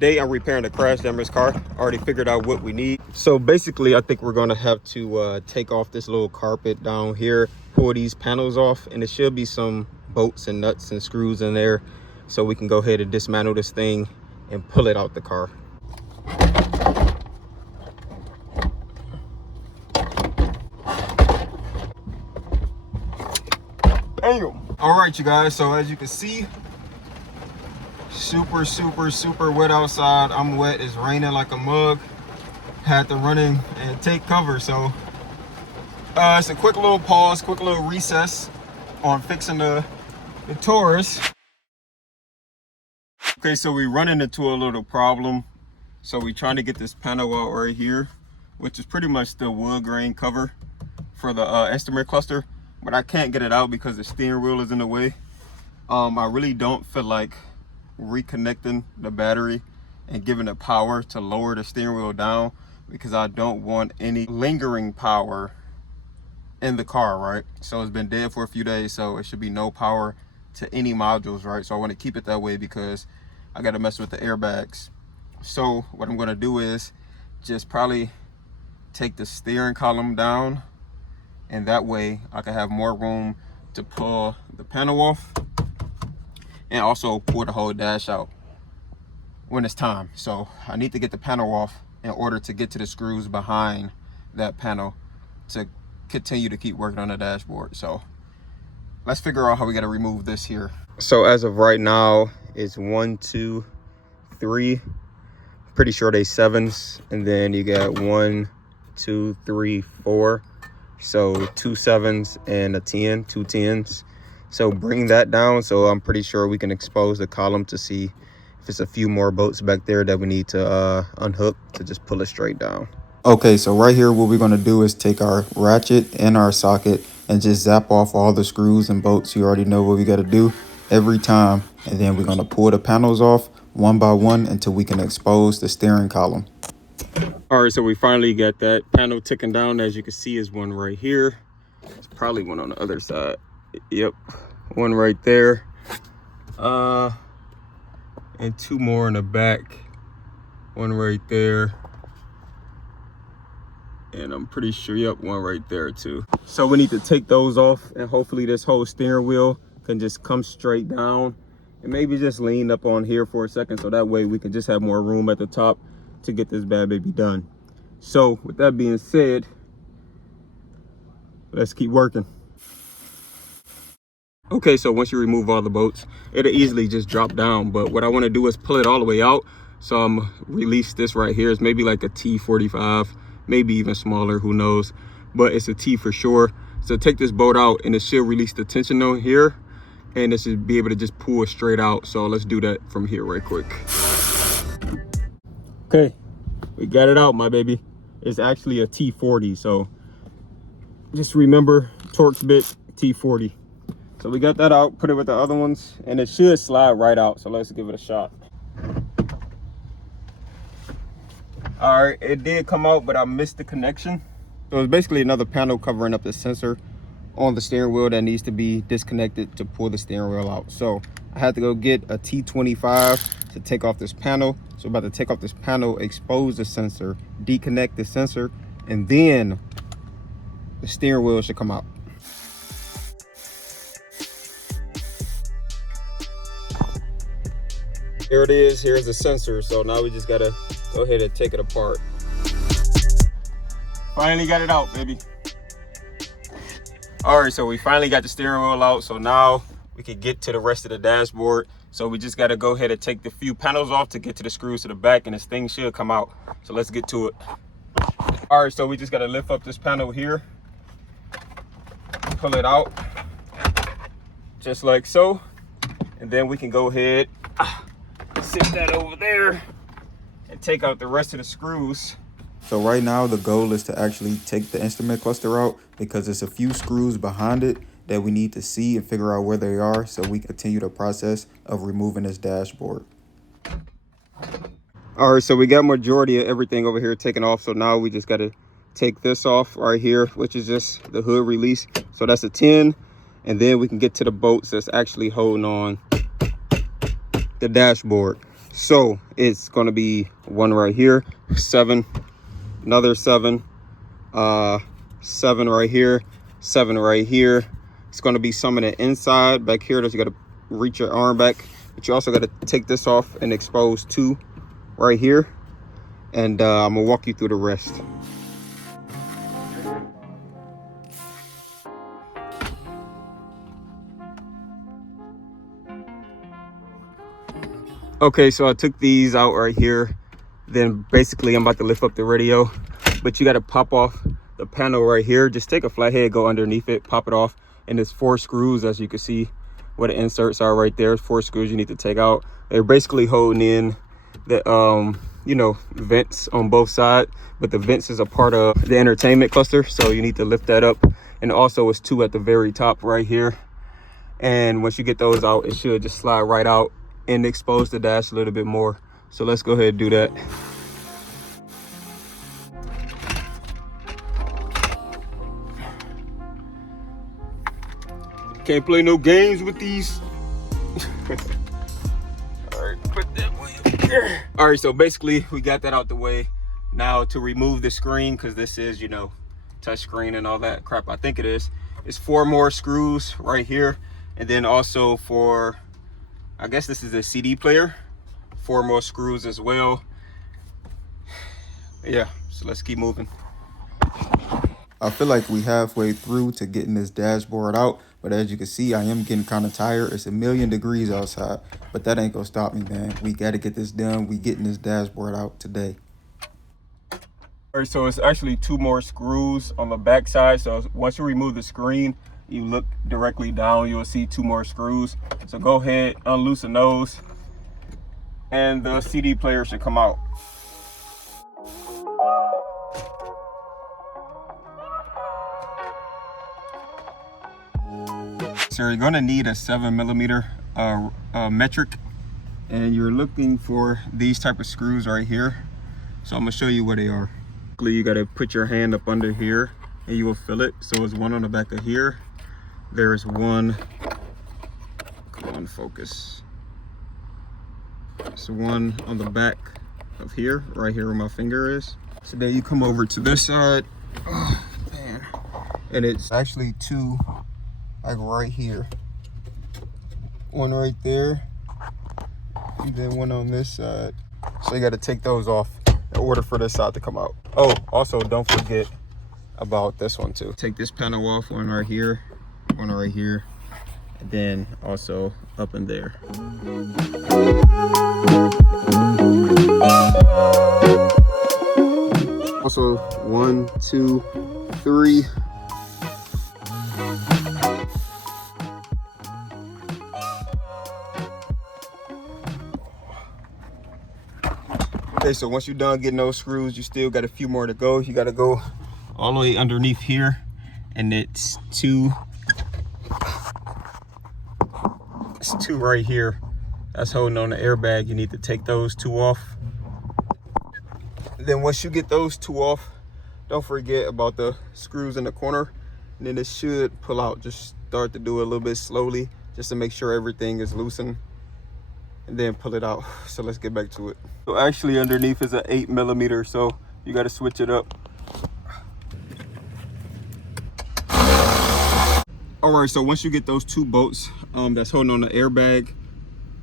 Today I'm repairing the crash damaged car. Already figured out what we need. So basically I think we're gonna have to take off this little carpet down here, pull these panels off, and there should be some bolts and nuts and screws in there, so we can go ahead and dismantle this thing and pull it out the car. Bam! All right, you guys, so as you can see, super wet outside. I'm wet, it's raining like a mug. Had to run in and take cover. So it's a quick little pause, quick little recess on fixing the Taurus. Okay, so we running into a little problem. So we trying to get this panel out right here, which is pretty much the wood grain cover for the instrument cluster, but I can't get it out because the steering wheel is in the way. I really don't feel like reconnecting the battery and giving it power to lower the steering wheel down, because I don't want any lingering power in the car, right? So it's been dead for a few days, so it should be no power to any modules, right? So I want to keep it that way because I got to mess with the airbags. So what I'm going to do is just probably take the steering column down, and that way I can have more room to pull the panel off and also pull the whole dash out when it's time. So I need to get the panel off in order to get to the screws behind that panel to continue to keep working on the dashboard. So let's figure out how we got to remove this here. So as of right now, it's 1, 2, 3. Pretty sure they 7s, and then you got 1, 2, 3, 4. So 2 7s and a 10, 2 10s. So bring that down. So I'm pretty sure we can expose the column to see if it's a few more bolts back there that we need to unhook to just pull it straight down. Okay, so right here, what we're going to do is take our ratchet and our socket and just zap off all the screws and bolts. You already know what we got to do every time. And then we're going to pull the panels off one by one until we can expose the steering column. All right, so we finally got that panel ticking down. As you can see, is one right here. There's probably one on the other side. Yep, one right there. And 2 more in the back. One right there. And I'm pretty sure, yep, one right there too. So we need to take those off, and hopefully this whole steering wheel can just come straight down, and maybe just lean up on here for a second, so that way we can just have more room at the top to get this bad baby done. So with that being said, let's keep working. Okay, so once you remove all the bolts, it'll easily just drop down, but what I want to do is pull it all the way out. So I'm release this right here. It's maybe like a T45, maybe even smaller, who knows, but it's a T for sure. So take this bolt out, and it should release the tension on here, and it should be able to just pull it straight out. So let's do that from here right quick. Okay, we got it out, my baby. It's actually a T40, so just remember Torx bit T40. So we got that out, put it with the other ones, and it should slide right out. So let's give it a shot. All right, it did come out, but I missed the connection. So it's basically another panel covering up the sensor on the steering wheel that needs to be disconnected to pull the steering wheel out. So I had to go get a T25 to take off this panel. So I'm about to take off this panel, expose the sensor, deconnect the sensor, and then the steering wheel should come out. Here it is, here's the sensor. So now we just gotta go ahead and take it apart. Finally got it out, baby. All right, so we finally got the steering wheel out. So now we can get to the rest of the dashboard. So we just gotta go ahead and take the few panels off to get to the screws to the back, and this thing should come out. So let's get to it. All right, so we just gotta lift up this panel here, pull it out, just like so. And then we can go ahead, sit that over there, and take out the rest of the screws. So right now the goal is to actually take the instrument cluster out, because there's a few screws behind it that we need to see and figure out where they are, so we continue the process of removing this dashboard. All right, so we got majority of everything over here taken off. So now we just got to take this off right here, which is just the hood release. So that's a 10, and then we can get to the bolts that's actually holding on the dashboard. So it's going to be one right here, 7, another 7, 7 right here, 7 right here. It's going to be some in the inside back here that you got to reach your arm back, but you also got to take this off and expose 2 right here. And I'm gonna walk you through the rest. Okay, so I took these out right here. Then basically I'm about to lift up the radio, but you got to pop off the panel right here. Just take a flathead, go underneath it, pop it off, and there's 4 screws, as you can see where the inserts are right there. 4 screws you need to take out. They're basically holding in the you know, vents on both sides, but the vents is a part of the entertainment cluster, so you need to lift that up. And also it's 2 at the very top right here, and once you get those out, it should just slide right out and expose the dash a little bit more. So let's go ahead and do that. Can't play no games with these. All right, so basically we got that out the way. Now to remove the screen, because this is, you know, touch screen and all that crap, I think it is, it's 4 more screws right here. And then also for, I guess this is a CD player, 4 more screws as well. Yeah, so let's keep moving. I feel like we halfway through to getting this dashboard out, but as you can see, I am getting kind of tired. It's 1,000,000 degrees outside, but that ain't gonna stop me, man. We got to get this done. We getting this dashboard out today. All right, so it's actually 2 more screws on the back side. So once you remove the screen, you look directly down, you'll see 2 more screws. So go ahead, unloosen those, and the CD player should come out. So you're gonna need a 7mm metric, and you're looking for these type of screws right here. So I'm gonna show you where they are. You gotta put your hand up under here and you will feel it. So it's 1 on the back of here. There's 1, come on, focus. It's 1 on the back of here, right here where my finger is. So then you come over to this side, oh man, and it's actually 2 like right here. 1 right there, and then 1 on this side. So you got to take those off in order for this side to come out. Oh, also don't forget about this one too. Take this panel off, 1 right here, 1 right here, and then also up in there. Also 1, 2, 3. Okay, so once you're done getting those screws, you still got a few more to go. You got to go all the way underneath here, and it's 2. It's 2 right here. That's holding on the airbag. You need to take those 2 off. Then once you get those 2 off, don't forget about the screws in the corner, and then it should pull out. Just start to do it a little bit slowly, just to make sure everything is loosened, and then pull it out. So let's get back to it. So actually underneath is an 8mm, so you got to switch it up. All right, so once you get those 2 bolts that's holding on the airbag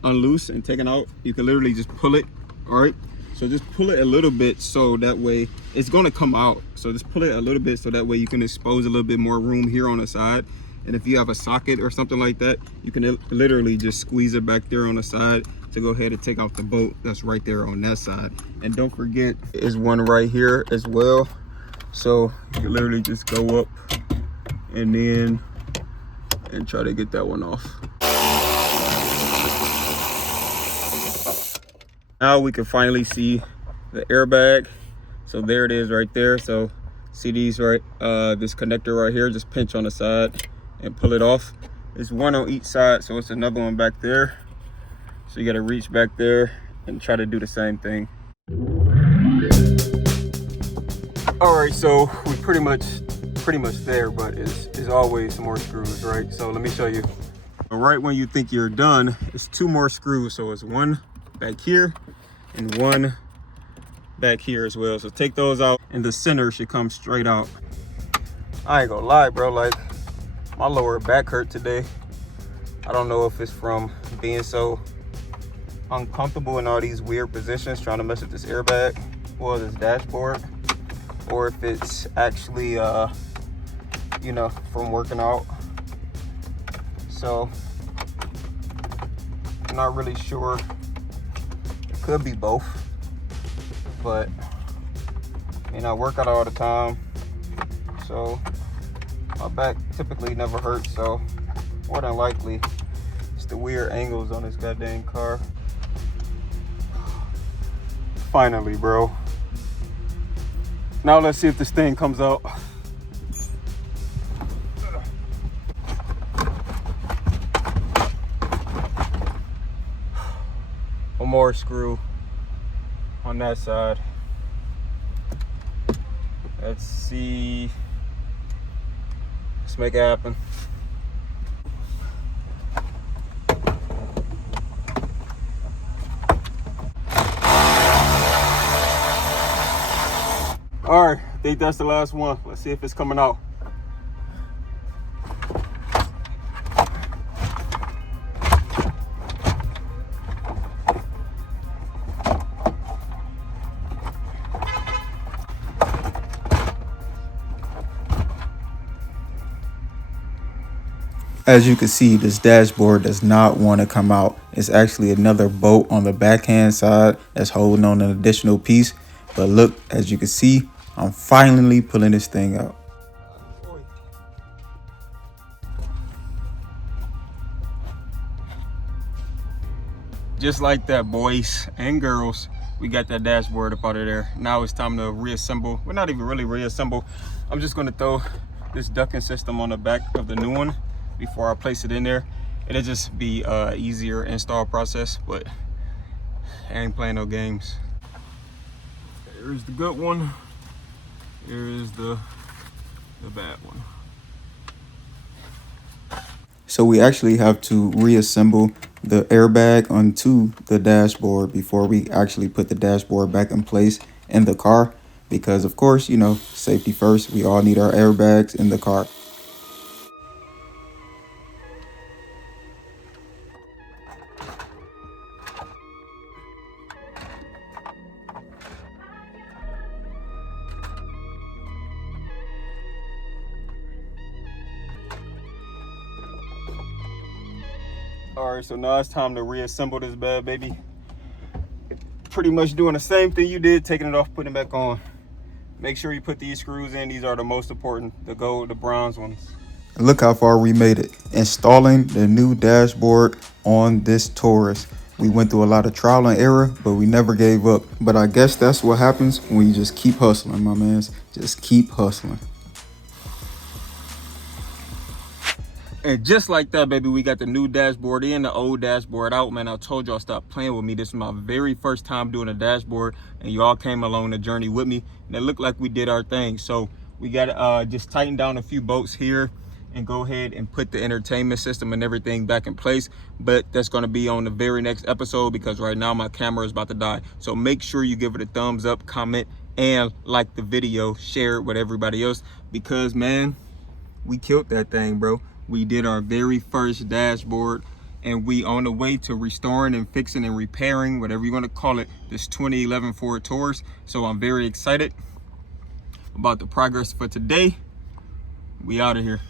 unloose and taken out, you can literally just pull it. All right, so just pull it a little bit, so that way it's going to come out. So just pull it a little bit, so that way you can expose a little bit more room here on the side. And if you have a socket or something like that, you can literally just squeeze it back there on the side to go ahead and take out the bolt that's right there on that side. And don't forget, there's 1 right here as well. So you can literally just go up and then and try to get that one off. Now we can finally see the airbag. So there it is right there. So see these right, this connector right here, just pinch on the side and pull it off. There's 1 on each side, so it's another one back there. So you got to reach back there and try to do the same thing. All right, so we pretty much there, but it's always more screws, right? So let me show you. Right when you think you're done, it's 2 more screws. So it's 1 back here and one back here as well. So take those out and the center should come straight out. I ain't gonna lie, bro, like my lower back hurt today. I don't know if it's from being so uncomfortable in all these weird positions trying to mess with this airbag or this dashboard, or if it's actually you know, from working out. So I'm not really sure. It could be both, but you know, I work out all the time, so my back typically never hurts. So more than likely it's the weird angles on this goddamn car. Finally, bro. Now let's see if this thing comes out. One more screw on that side. Let's see. Let's make it happen. All right, I think that's the last one. Let's see if it's coming out. As you can see, this dashboard does not want to come out. It's actually another bolt on the backhand side that's holding on an additional piece. But look, as you can see, I'm finally pulling this thing out. Just like that, boys and girls, we got that dashboard up out of there. Now it's time to reassemble. We're not even really reassemble. I'm just going to throw this ducking system on the back of the new one before I place it in there. It'll just be easier install process, but I ain't playing no games. Here's the good one. Here's the bad one. So we actually have to reassemble the airbag onto the dashboard before we actually put the dashboard back in place in the car. Because of course, you know, safety first. We all need our airbags in the car. All right, so now it's time to reassemble this bad baby. Pretty much doing the same thing you did, taking it off, putting it back on. Make sure you put these screws in. These are the most important, the gold, the bronze ones. Look how far we made it. Installing the new dashboard on this Taurus. We went through a lot of trial and error, but we never gave up. But I guess that's what happens when you just keep hustling, my mans. Just keep hustling. And just like that, baby, we got the new dashboard in, the old dashboard out. Man, I told y'all stop playing with me. This is my very first time doing a dashboard, and y'all came along the journey with me, and it looked like we did our thing. So we got to just tighten down a few bolts here and go ahead and put the entertainment system and everything back in place. But that's going to be on the very next episode, because right now my camera is about to die. So make sure you give it a thumbs up, comment, and like the video, share it with everybody else, because man, we killed that thing, bro. We did our very first dashboard, and we on the way to restoring and fixing and repairing, whatever you want to call it, this 2011 Ford Taurus. So I'm very excited about the progress for today. We out of here.